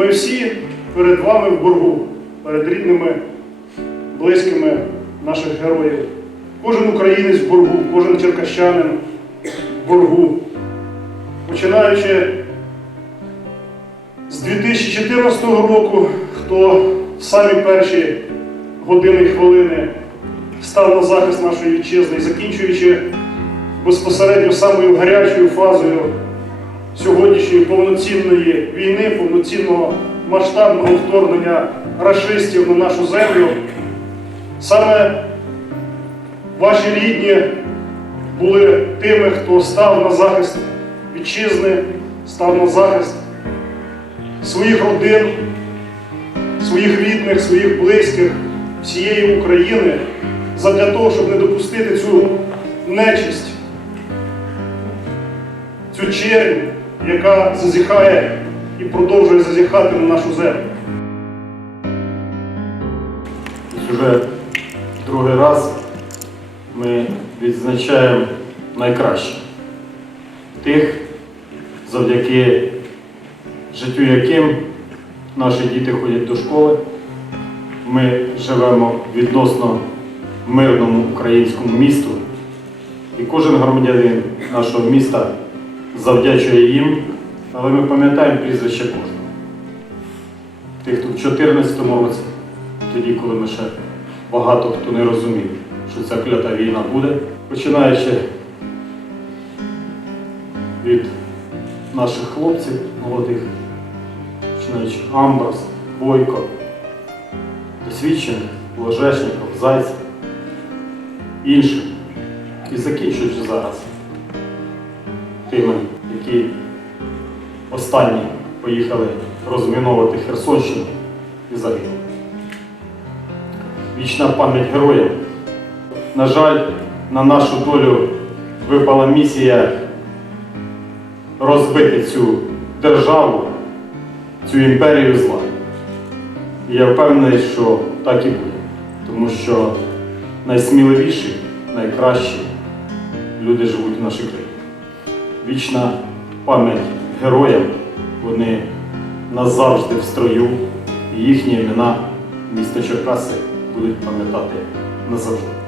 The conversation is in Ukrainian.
ми всі перед вами в боргу, перед рідними, близькими наших героїв. Кожен українець в боргу, кожен черкащанин в боргу. Починаючи з 2014 року, хто в самі перші години і хвилини став на захист нашої вітчизни, закінчуючи безпосередньо самою гарячою фазою сьогоднішньої повноцінної війни, повноцінного масштабного вторгнення рашистів на нашу землю, саме ваші рідні були тими, хто став на захист вітчизни, став на захист своїх родин, своїх рідних, своїх близьких, всієї України, задля того, щоб не допустити цю нечисть, цю чернь, яка зазіхає і продовжує зазіхати на нашу землю. Ось Уже другий раз ми відзначаємо найкраще тих, завдяки життю яким наші діти ходять до школи. Ми живемо відносно мирному українському місту, і кожен громадянин нашого міста завдячує їм, але ми пам'ятаємо прізвище кожного. Тих, хто в 2014 році, тоді, коли ми ще багато хто не розумів, що ця клята війна буде, починаючи від наших хлопців молодих, починаючи Амброс, Бойко, досвідчених, Ложешников, Зайцев, інших, і закінчуючи зараз тими, які останні поїхали розміновувати Херсонщину і загинули. Вічна пам'ять героям. На жаль, на нашу долю випала місія розбити цю державу, цю імперію зла. І я впевнений, що так і буде. Тому що найсміливіші, найкращі люди живуть в нашій країні. Вічна пам'ять героям, вони назавжди в строю, і їхні імена міста Черкаси будуть пам'ятати назавжди.